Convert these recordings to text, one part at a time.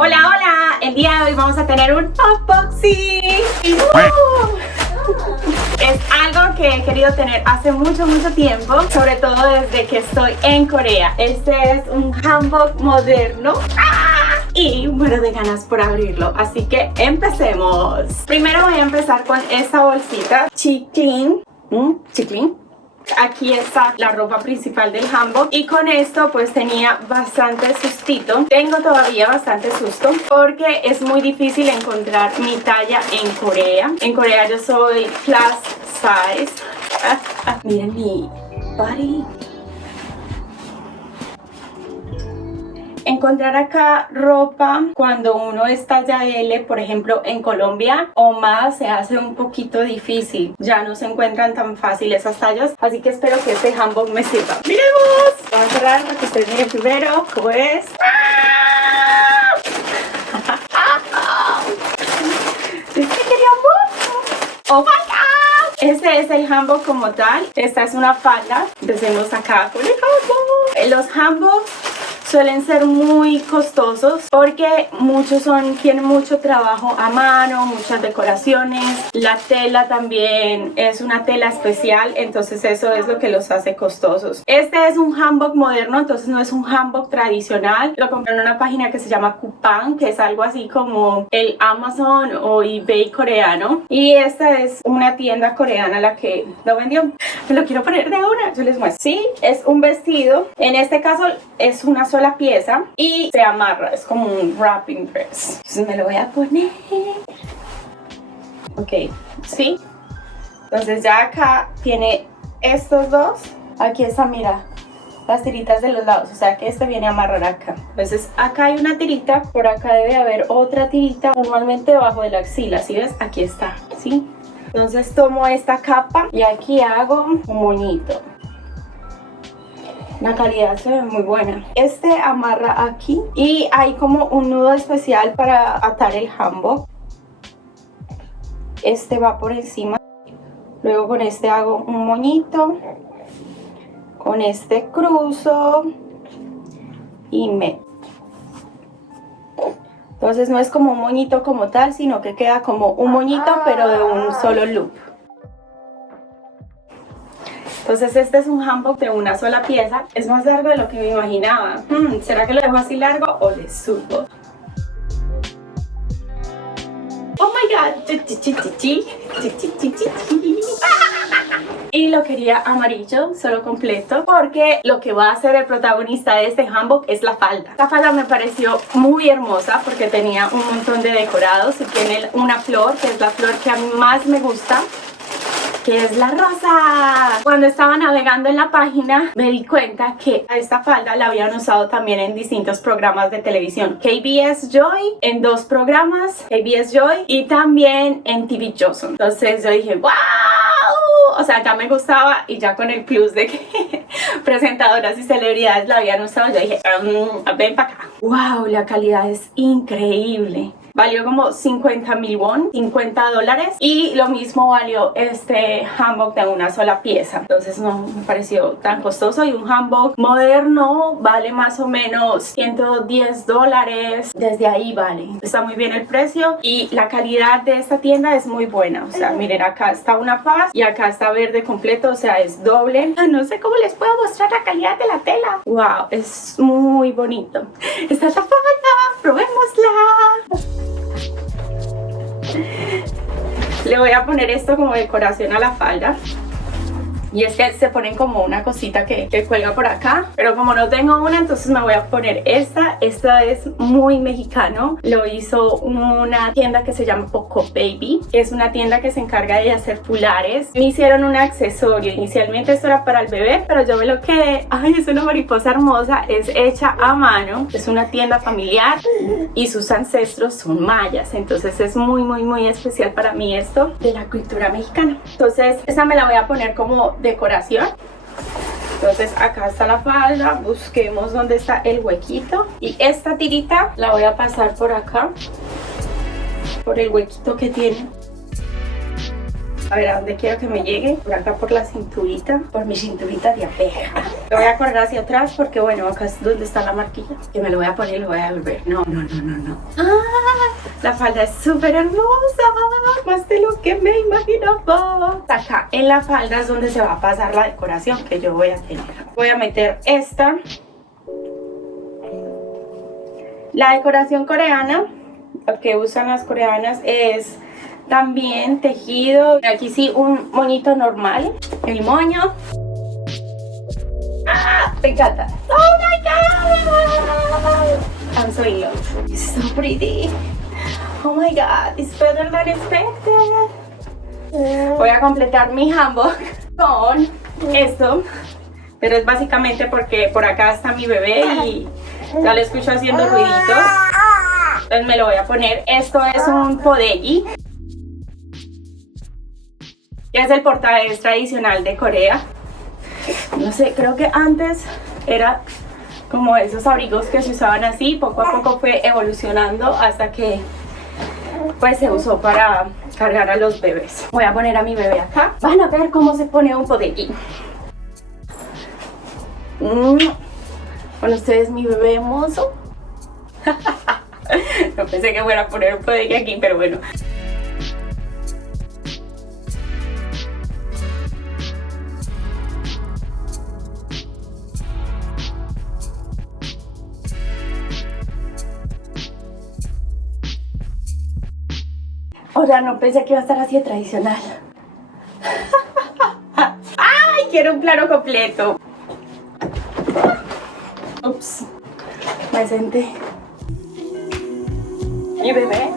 Hola, hola, el día de hoy vamos a tener un unboxing. Es algo que he querido tener hace mucho tiempo, sobre todo desde que estoy en Corea. Este es un hanbok moderno y muero de ganas por abrirlo, así que empecemos. Primero voy a empezar con esta bolsita Chiclin. Aquí está la ropa principal del hanbok y con esto pues tenía bastante sustito. Tengo todavía bastante susto porque es muy difícil encontrar mi talla en Corea. En Corea yo soy plus size. Miren mi body. Encontrar acá ropa cuando uno es talla L, por ejemplo en Colombia o más, se hace un poquito difícil. Ya no se encuentran tan fácil esas tallas, así que espero que este hanbok me sirva. ¡Miremos! Vamos a cerrar para que ustedes miren primero cómo es. ¡Quería mucho! ¡Oh my God! Este es el hanbok como tal. Esta es una falda. Empecemos acá con el hanbok. Los hanboks suelen ser muy costosos porque muchos tienen mucho trabajo a mano, muchas decoraciones. La tela también es una tela especial, entonces eso es lo que los hace costosos. Este es un hanbok moderno, entonces no es un hanbok tradicional. Lo compré en una página que se llama Coupang, que es algo así como el Amazon o eBay coreano. Y esta es una tienda coreana la que lo vendió. Me lo quiero poner de una, yo les muestro. Sí, es un vestido. En este caso es una sola pieza y se amarra, es como un wrapping dress. Entonces me lo voy a poner. Ok, sí. Entonces ya acá tiene estos dos. Aquí está, mira, las tiritas de los lados, o sea que este viene a amarrar acá. Entonces acá hay una tirita, por acá debe haber otra tirita, normalmente debajo de la axila, ¿sí ves? Aquí está, ¿sí? Entonces tomo esta capa y aquí hago un moñito. La calidad se ve muy buena. Este amarra aquí y hay como un nudo especial para atar el hanbok. Este va por encima. Luego con este hago un moñito. Con este cruzo y meto. Entonces no es como un moñito como tal, sino que queda como un moñito pero de un solo loop. Entonces este es un hanbok de una sola pieza. Es más largo de lo que me imaginaba. ¿Será que lo dejo así largo o le subo? Oh my God. Y lo quería amarillo, solo completo, porque lo que va a ser el protagonista de este hanbok es la falda. La falda me pareció muy hermosa porque tenía un montón de decorados y tiene una flor, que es la flor que a mí más me gusta, que es la rosa. Cuando estaba navegando en la página me di cuenta que a esta falda la habían usado también en distintos programas de televisión. KBS Joy en 2 programas, KBS Joy, y también en TV Joseon. Entonces yo dije, ¡wow! O sea, ya me gustaba y ya con el plus de que presentadoras y celebridades la habían usado, yo dije, ven para acá. ¡Wow! La calidad es increíble. Valió como 50.000 won, $50, y lo mismo valió este hanbok de una sola pieza. Entonces no me pareció tan costoso, y un hanbok moderno vale más o menos $110. Desde ahí vale. Está muy bien el precio y la calidad de esta tienda es muy buena. O sea, miren, acá está una faz y acá está verde completo, o sea, es doble. No sé cómo les puedo mostrar la calidad de la tela. Wow, es muy bonito. Esta es la falda, probémosla. Le voy a poner esto como decoración a la falda. Y es que se ponen como una cosita que cuelga por acá, pero como no tengo una, entonces me voy a poner esta. Esta es muy mexicano. Lo hizo una tienda que se llama Poco Baby, que es una tienda que se encarga de hacer fulares. Me hicieron un accesorio. Inicialmente esto era para el bebé, pero yo me lo quedé. Ay, es una mariposa hermosa. Es hecha a mano. Es una tienda familiar y sus ancestros son mayas. Entonces es muy especial para mí esto de la cultura mexicana. Entonces esta me la voy a poner como decoración. Entonces acá está la falda, busquemos dónde está el huequito, y esta tirita la voy a pasar por acá, por el huequito que tiene. A ver a dónde quiero que me llegue. Por acá, por la cinturita, por mi cinturita de abeja. Lo voy a colgar hacia atrás porque bueno, acá es donde está la marquilla. Que me lo voy a poner y lo voy a devolver. No. La falda es súper hermosa, más de lo que me imaginaba. Acá en la falda es donde se va a pasar la decoración que yo voy a tener. Voy a meter esta. La decoración coreana, lo que usan las coreanas es también tejido. Aquí sí un moñito normal, el moño. ¡Ah! Me encanta. ¡Oh my god! I'm so in love. It's so pretty. Oh my god, it's better than expected. Voy a completar mi hanbok con esto, pero es básicamente porque por acá está mi bebé y ya lo escucho haciendo ruiditos. Entonces me lo voy a poner. Esto es un podegi, que es el portaaviones tradicional de Corea. No sé, creo que antes era como esos abrigos que se usaban así. Poco a poco fue evolucionando hasta que pues se usó para cargar a los bebés. Voy a poner a mi bebé acá. Van a ver cómo se pone un podegi. Con ustedes mi bebé hermoso. No pensé que fuera a poner un podegi aquí, pero bueno. O sea, no pensé que iba a estar así de tradicional. ¡Ay! Quiero un plano completo. Ups. Me senté. Mi bebé.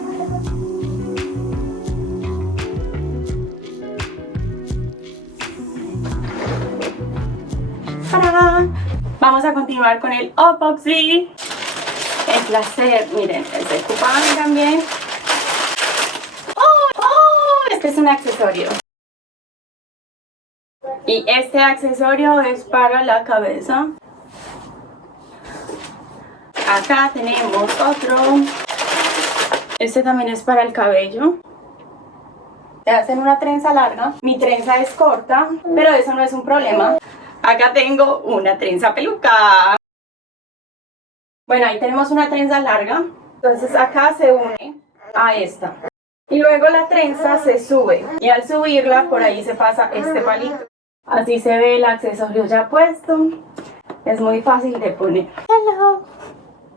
¡Tarán! Vamos a continuar con el unboxing. El placer. Miren, el cupán también. Este es un accesorio. Y este accesorio es para la cabeza. Acá tenemos otro. Este también es para el cabello. Te hacen una trenza larga. Mi trenza es corta, pero eso no es un problema. Acá tengo una trenza peluca. Bueno, ahí tenemos una trenza larga. Entonces acá se une a esta. Y luego la trenza se sube. Y al subirla, por ahí se pasa este palito. Así se ve el accesorio ya puesto. Es muy fácil de poner. Hello.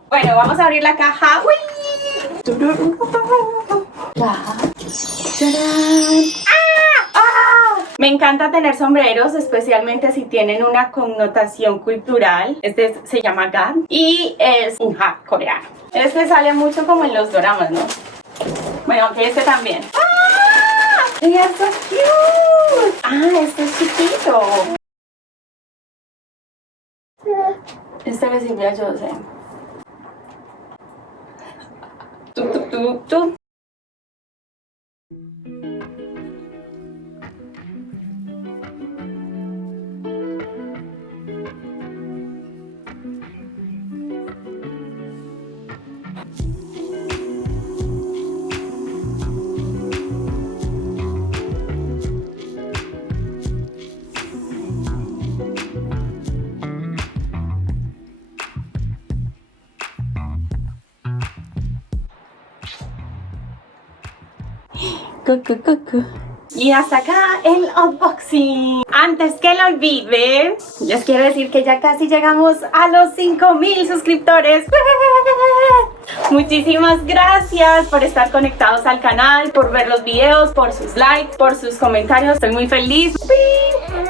Bueno, vamos a abrir la caja. ¡Uy! Me encanta tener sombreros, especialmente si tienen una connotación cultural. Este se llama gan y es un hat coreano. Este sale mucho como en los doramas, ¿no? Bueno, aunque este también. ¡Ah! ¡Es so cute! ¡Ah, este es chiquito! Este le sirve a Jose. Tu. Y hasta acá el unboxing. Antes que lo olvide, les quiero decir que ya casi llegamos a los 5,000 suscriptores. Muchísimas gracias por estar conectados al canal, por ver los videos, por sus likes, por sus comentarios. Estoy muy feliz.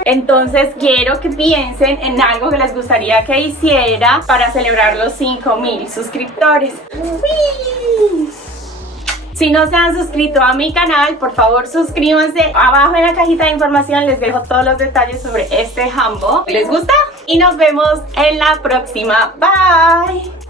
Entonces quiero que piensen en algo que les gustaría que hiciera para celebrar los 5,000 suscriptores. Si no se han suscrito a mi canal, por favor suscríbanse. Abajo en la cajita de información les dejo todos los detalles sobre este hanbok. ¿Les gusta? Y nos vemos en la próxima. Bye.